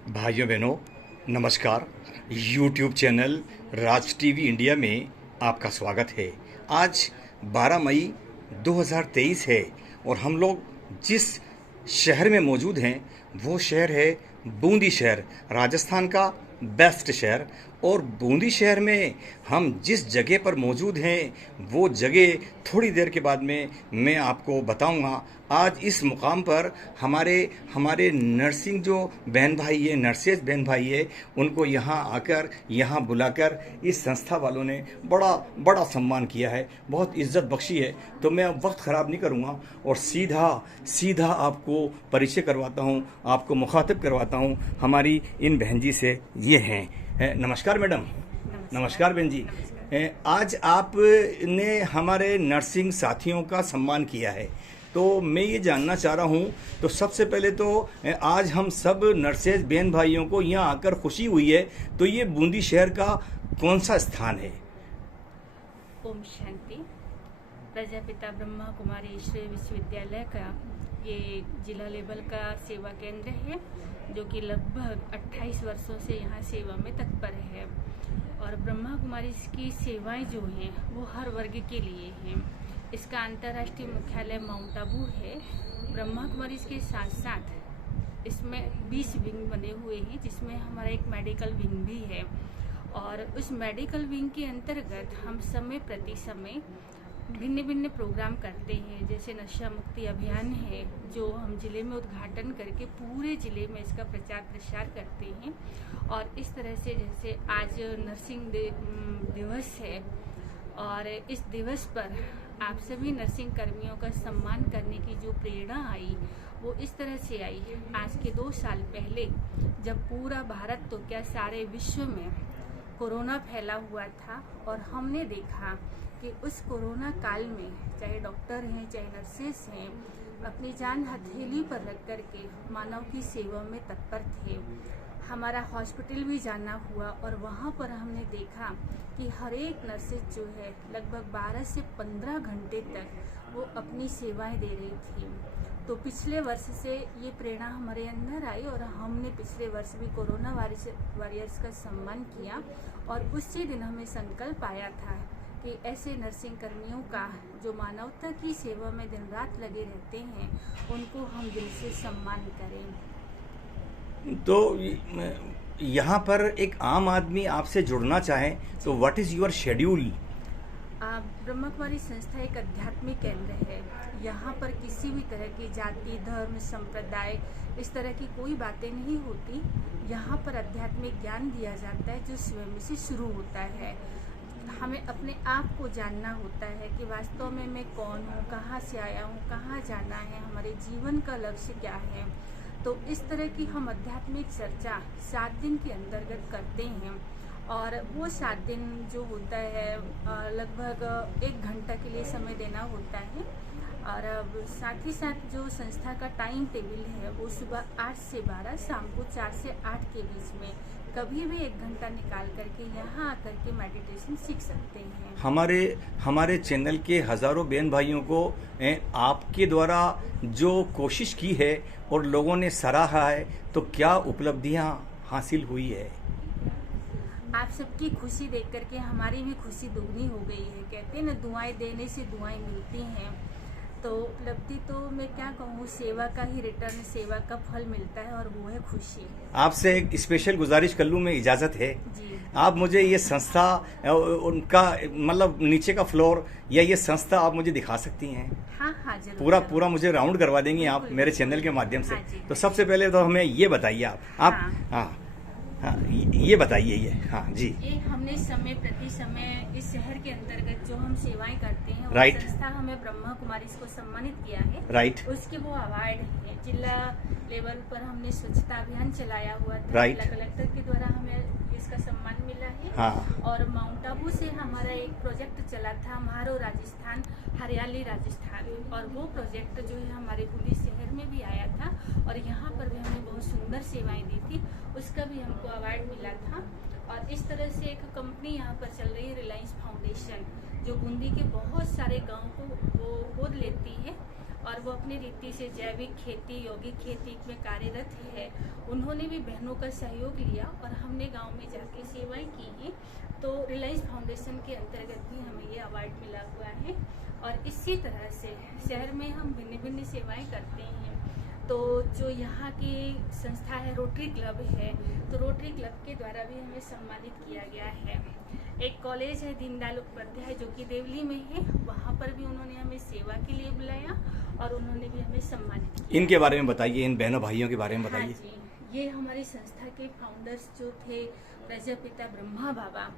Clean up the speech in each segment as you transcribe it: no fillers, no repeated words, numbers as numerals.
भाइयों बहनों, नमस्कार। यूट्यूब चैनल राज टीवी इंडिया में आपका स्वागत है। आज 12 मई 2023 है और हम लोग जिस शहर में मौजूद हैं वो शहर है बूंदी शहर, राजस्थान का बेस्ट शहर। और बूंदी शहर में हम जिस जगह पर मौजूद हैं वो जगह थोड़ी देर के बाद में मैं आपको बताऊंगा। आज इस मुकाम पर हमारे हमारे नर्सिंग जो बहन भाई है, नर्सेज बहन भाई है, उनको यहाँ आकर यहाँ बुलाकर इस संस्था वालों ने बड़ा बड़ा सम्मान किया है, बहुत इज्जत बख्शी है। तो मैं अब वक्त ख़राब नहीं करूँगा और सीधा सीधा आपको परिचय करवाता हूँ, आपको मुखातिब करवाता हूँ हमारी इन बहन जी से। ये हैं, नमस्कार मैडम। नमस्कार बहन जी। आज आपने हमारे नर्सिंग साथियों का सम्मान किया है, तो मैं ये जानना चाह रहा हूँ, तो सबसे पहले तो आज हम सब नर्सेज बहन भाइयों को यहाँ आकर खुशी हुई है, तो ये बूंदी शहर का कौन सा स्थान है? ओम शांति। प्रजापिता ब्रह्मा कुमारी ईश्वरीय विश्वविद्यालय का ये जिला लेवल का सेवा केंद्र है, जो कि लगभग 28 वर्षों से यहाँ सेवा में तत्पर है। और ब्रह्मा कुमारी की सेवाएं जो हैं वो हर वर्ग के लिए हैं। इसका अंतर्राष्ट्रीय मुख्यालय माउंट आबू है। ब्रह्मा कुमारी के साथ साथ इसमें 20 विंग बने हुए हैं, जिसमें हमारा एक मेडिकल विंग भी है। और उस मेडिकल विंग के अंतर्गत हम समय प्रति समय भिन्न भिन्न प्रोग्राम करते हैं। जैसे नशा मुक्ति अभियान है, जो हम जिले में उद्घाटन करके पूरे जिले में इसका प्रचार प्रसार करते हैं। और इस तरह से जैसे आज नर्सिंग दिवस है, और इस दिवस पर आप सभी नर्सिंग कर्मियों का सम्मान करने की जो प्रेरणा आई वो इस तरह से आई। आज के 2 साल पहले जब पूरा भारत तो क्या सारे विश्व में कोरोना फैला हुआ था, और हमने देखा कि उस कोरोना काल में चाहे डॉक्टर हैं चाहे नर्सेस हैं, अपनी जान हथेली पर रख कर के मानव की सेवा में तत्पर थे। हमारा हॉस्पिटल भी जाना हुआ और वहाँ पर हमने देखा कि हर एक नर्सेज जो है लगभग 12 से 15 घंटे तक वो अपनी सेवाएं दे रही थी। तो पिछले वर्ष से ये प्रेरणा हमारे अंदर आई और हमने पिछले वर्ष भी कोरोना वॉरियर्स का सम्मान किया। और उसी दिन हमें संकल्प आया था कि ऐसे नर्सिंग कर्मियों का जो मानवता की सेवा में दिन रात लगे रहते हैं, उनको हम दिल से सम्मान करें। तो यहाँ पर एक आम आदमी आपसे जुड़ना चाहे तो what is your schedule? Brahma Kumari संस्था एक आध्यात्मिक केंद्र है। यहाँ पर किसी भी तरह की जाति, धर्म, संप्रदाय, इस तरह की कोई बातें नहीं होती। यहाँ पर आध्यात्मिक ज्ञान दिया जाता है जो स्वयं से शुरू होता है। हमें अपने आप को जानना होता है कि वास्तव में मैं कौन हूँ, कहाँ से आया हूँ, कहाँ जाना है, हमारे जीवन का लक्ष्य क्या है। तो इस तरह की हम आध्यात्मिक चर्चा 7 दिन के अंतर्गत करते हैं। और वो 7 दिन जो होता है लगभग 1 घंटा के लिए समय देना होता है। और अब साथ ही साथ जो संस्था का टाइम टेबल है वो सुबह 8 से 12, शाम को 4 से 8 के बीच में कभी भी 1 घंटा निकाल करके यहाँ आकर के मेडिटेशन सीख सकते हैं। हमारे चैनल के हज़ारों बहन भाइयों को आपके द्वारा जो कोशिश की है और लोगों ने सराहा है, तो क्या उपलब्धियाँ हासिल हुई है? आप सबकी खुशी देख करके हमारी भी खुशी दुगनी हो गई है। कहते हैं ना, दुआएं देने से दुआएं मिलती हैं। तो उपलब्धि तो मैं क्या कहूँ, सेवा का ही रिटर्न, सेवा का फल मिलता है और वो है खुशी। आपसे एक स्पेशल गुजारिश कर लूँ, मैं इजाज़त है जी। आप मुझे ये संस्था, उनका मतलब नीचे का फ्लोर या ये संस्था आप मुझे दिखा सकती हैं? हाँ हाँ जरूर। पूरा मुझे राउंड करवा देंगी आप मेरे चैनल के माध्यम से? हाँ जी। तो सबसे पहले तो हमें ये बताइए आप हाँ ये बताइए। ये हाँ जी, ये हमने समय प्रति समय इस शहर के अंतर्गत जो हम सेवाएं करते हैं, राइट। संस्था हमें ब्रह्मा कुमारी को सम्मानित किया है, राइट। उसके वो अवार्ड है। जिला लेवल पर हमने स्वच्छता अभियान चलाया हुआ था, राइट। जिला कलेक्टर के द्वारा हमें इसका सम्मान मिला है। हाँ। और माउंट आबू से हमारा एक प्रोजेक्ट चला था, म्हारो राजस्थान, हरियाली राजस्थान, और वो प्रोजेक्ट जो है हमारे पूरे शहर में भी आया था और यहाँ पर भी हमने बहुत सुंदर सेवाएं दी थी, उसका भी हमको अवार्ड मिला था। और इस तरह से एक कंपनी यहाँ पर चल रही है, रिलायंस फाउंडेशन, जो बूंदी के बहुत सारे गांव को वो गोद लेती है और वो अपनी रीति से जैविक खेती, यौगिक खेती में कार्यरत है। उन्होंने भी बहनों का सहयोग लिया और हमने गांव में जाके सेवाएं की हैं। तो रिलायंस फाउंडेशन के अंतर्गत भी हमें ये अवार्ड मिला हुआ है। और इसी तरह से शहर में हम भिन्न भिन्न सेवाएं करते हैं। तो जो यहाँ की संस्था है रोटरी क्लब है, तो रोटरी क्लब के द्वारा भी हमें सम्मानित किया गया है। एक कॉलेज है दीनदयाल उपाध्याय जो कि देवली में है, वहाँ पर भी उन्होंने हमें सेवा के लिए बुलाया और उन्होंने भी हमें सम्मानित किया। इनके बारे में बताइए, इन बहनों भाइयों के बारे में बताइए। हाँ जी, ये हमारी संस्था के फाउंडर्स जो थे प्रजापिता ब्रह्मा बाबा,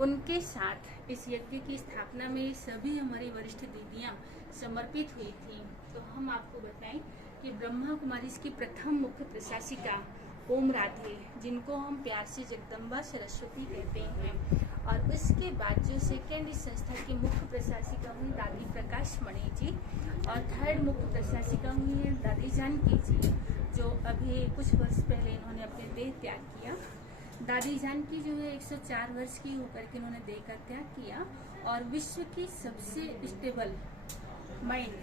उनके साथ इस यज्ञ की स्थापना में सभी हमारी वरिष्ठ दीदियाँ समर्पित हुई थी। तो हम आपको बताएं कि ब्रह्मा कुमारी की प्रथम मुख्य प्रशासिका ओम राधे, जिनको हम प्यार से जगदम्बा सरस्वती कहते हैं, और उसके बाद जो सेकेंड इस संस्था की मुख्य प्रशासिका हुई दादी प्रकाश मणि जी, और थर्ड मुख्य प्रशासिका हुई है दादी जानकी जी, जो अभी कुछ वर्ष पहले इन्होंने अपने देह त्याग किया। दादी जानकी जो है 104 वर्ष की होकर के उन्होंने देह का त्याग किया, और विश्व की सबसे स्टेबल माइंड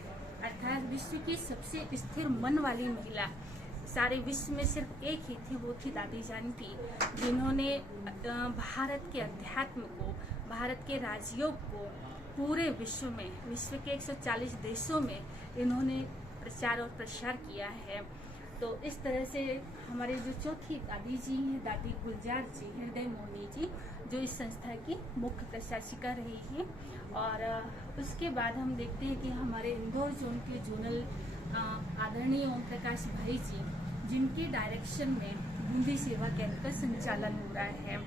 अर्थात विश्व की सबसे स्थिर मन वाली महिला सारे विश्व में सिर्फ एक ही थी, वो थी दादी जानकी, जिन्होंने भारत के अध्यात्म को, भारत के राजयोग को पूरे विश्व में, विश्व के 140 देशों में इन्होंने प्रचार और प्रसार किया है। तो इस तरह से हमारे जो चौथी दादी जी हैं, दादी गुलजार जी हृदय मोहिनी जी, जो इस संस्था की मुख्य प्रशासिका रही हैं। और उसके बाद हम देखते हैं कि हमारे इंदौर जोन के जोनल आदरणीय ओम प्रकाश भाई जी, जिनके डायरेक्शन में बूंदी सेवा केंद्र का संचालन हो रहा है।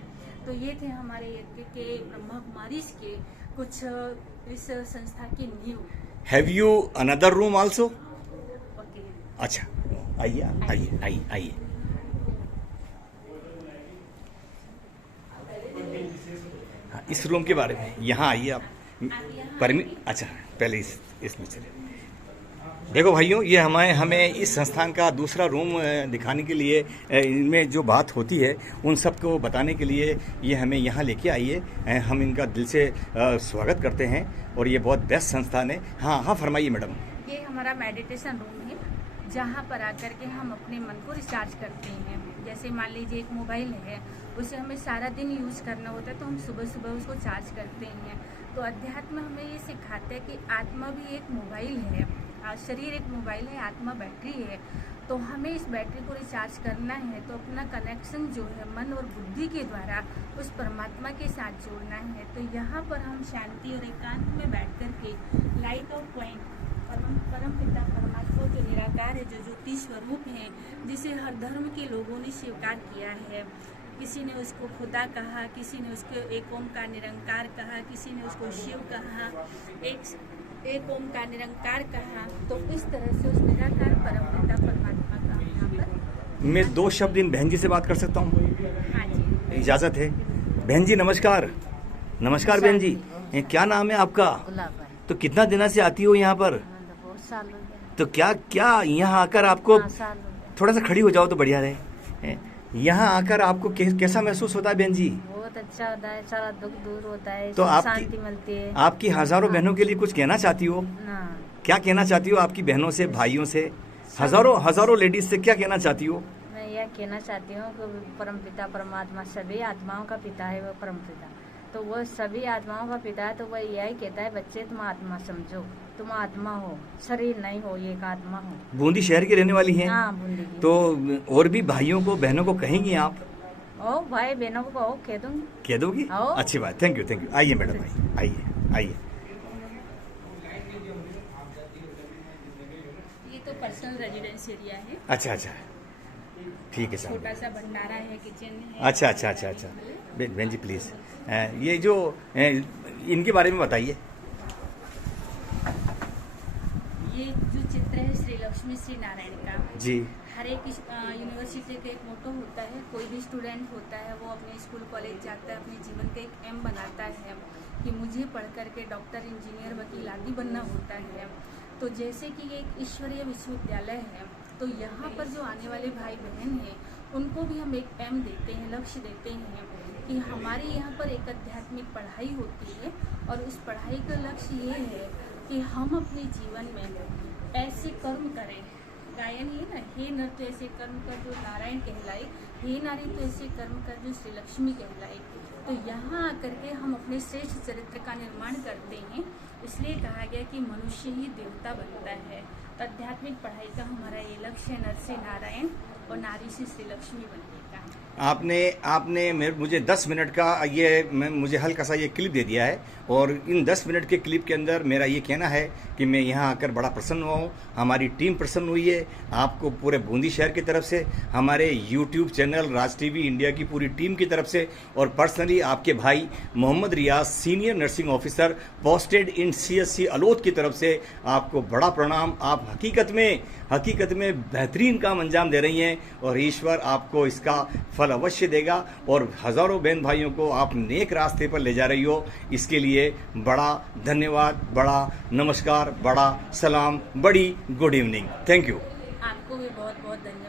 तो ये थे हमारे यज्ञ के ब्रह्मा कुमारी के कुछ इस संस्था की नींव। Have you another room also? Okay, अच्छा, आइए आइए आइए आइए। हाँ, इस रूम के बारे में यहाँ आइए आप। अच्छा, पहले इसमें चले। देखो भाइयों, ये हमें इस संस्थान का दूसरा रूम दिखाने के लिए, इनमें जो बात होती है उन सब को बताने के लिए ये हमें यहाँ लेके आई है। हम इनका दिल से स्वागत करते हैं और ये बहुत बेस्ट संस्थान है। हाँ हाँ, फरमाइए मैडम। ये हमारा मेडिटेशन रूम है, जहाँ पर आकर के हम अपने मन को रिचार्ज करते हैं। जैसे मान लीजिए एक मोबाइल है, उसे हमें सारा दिन यूज़ करना होता है, तो हम सुबह सुबह उसको चार्ज करते हैं। तो अध्यात्म हमें ये सिखाता है कि आत्मा भी एक मोबाइल है, शरीर एक मोबाइल है, आत्मा बैटरी है। तो हमें इस बैटरी को रिचार्ज करना है, तो अपना कनेक्शन जो है मन और बुद्धि के द्वारा उस परमात्मा के साथ जोड़ना है। तो यहाँ पर हम शांति और एकांत में बैठ कर के लाइट ऑफ पॉइंट परम पिता परमात्मा जो निराकार है, जो ज्योति स्वरूप है, जिसे हर धर्म के लोगों ने स्वीकार किया है। किसी ने उसको खुदा कहा, किसी ने उसको एक ओम का निरंकार कहा, किसी ने उसको शिव कहा, एक ओम का निरंकार कहा। तो इस तरह से उस निराकार परम पिता परमात्मा का यहाँ पर मैं 2 शब्द इन बहन जी से बात कर सकता हूँ? हाँ जी, इजाज़त है। बहन जी नमस्कार। नमस्कार बहन जी, क्या नाम है आपका? तो कितना दिनों से आती हो यहाँ पर? बहुत साल हो गया। तो क्या क्या यहाँ आकर आपको, साल हो गया। थोड़ा सा खड़ी हो जाओ तो बढ़िया रहे। यहाँ आकर आपको कैसा महसूस होता है बहन जी? बहुत अच्छा होता है, सारा दुख दूर होता है, तो शांति मिलती है। आपकी हजारों बहनों के लिए कुछ कहना चाहती हो? ना, क्या कहना चाहती हो आपकी बहनों से, भाइयों से, हजारों लेडीज से क्या कहना चाहती हो? मैं यह कहना चाहती हूँ कि परम पिता परमात्मा सभी आत्माओं का पिता है, वो परम पिता। तो वो सभी आत्माओं का पिता है, तो वह यही कहता है, बच्चे तुम आत्मा समझो, तुम आत्मा हो, शरीर नहीं हो, एक आत्मा हो। बूंदी शहर की रहने वाली हैं? हाँ, बूंदी की। तो और भी भाइयों को बहनों को कहेंगी आप? ओ भाई बहनों को कहो, कह दूंगी। कह दोगी? अच्छी बात, थैंक यू। आइए मैडम, आइए। ये तो पर्सनल रेजिडेंस एरिया है। अच्छा, ठीक है साहब। छोटा सा भंडारा है, किचन है। अच्छा। बहन जी प्लीज, ये जो इनके बारे में बताइए। ये जो चित्र है श्री लक्ष्मी श्री नारायण का जी। हर एक यूनिवर्सिटी का एक मोटो होता है। कोई भी स्टूडेंट होता है, वो अपने स्कूल कॉलेज जाता है, अपने जीवन का एक एम बनाता है कि मुझे पढ़ करके डॉक्टर, इंजीनियर, वकील आदि बनना होता है। तो जैसे कि ये एक ईश्वरीय विश्वविद्यालय है, तो यहाँ पर जो आने वाले भाई बहन हैं, उनको भी हम एक एम देते हैं, लक्ष्य देते हैं कि हमारे यहाँ पर एक आध्यात्मिक पढ़ाई होती है, और उस पढ़ाई का लक्ष्य ये है कि हम अपने जीवन में ऐसे कर्म करे। गायन ही ना, हे नर तो ऐसे कर्म कर जो नारायण कहलाए, हे नारी तो ऐसे कर्म कर जो श्री लक्ष्मी कहलाए। तो यहाँ आकर के हम अपने श्रेष्ठ चरित्र का निर्माण करते हैं। इसलिए कहा गया कि मनुष्य ही देवता बनता है। तो आध्यात्मिक पढ़ाई का हमारा ये लक्ष्य है, नर से नारायण और नारी से श्री लक्ष्मी बनने का। आपने मुझे 10 मिनट का मुझे हल्का सा ये क्लिप दे दिया है, और इन 10 मिनट के क्लिप के अंदर मेरा ये कहना है कि मैं यहाँ आकर बड़ा प्रसन्न हुआ हूँ। हमारी टीम प्रसन्न हुई है। आपको पूरे बूंदी शहर की तरफ से, हमारे YouTube चैनल राज टीवी इंडिया की पूरी टीम की तरफ से, और पर्सनली आपके भाई Mohammad Riyaz, senior nursing officer posted in CSC Alod की तरफ से आपको बड़ा प्रणाम। आप हकीकत में बेहतरीन काम अंजाम दे रही हैं, और ईश्वर आपको इसका फल अवश्य देगा, और हज़ारों बहन भाइयों को आप नेक रास्ते पर ले जा रही हो। इसके लिए बड़ा धन्यवाद, बड़ा नमस्कार, बड़ा सलाम, बड़ी गुड इवनिंग। Thank you. आपको भी बहुत बहुत धन्यवाद।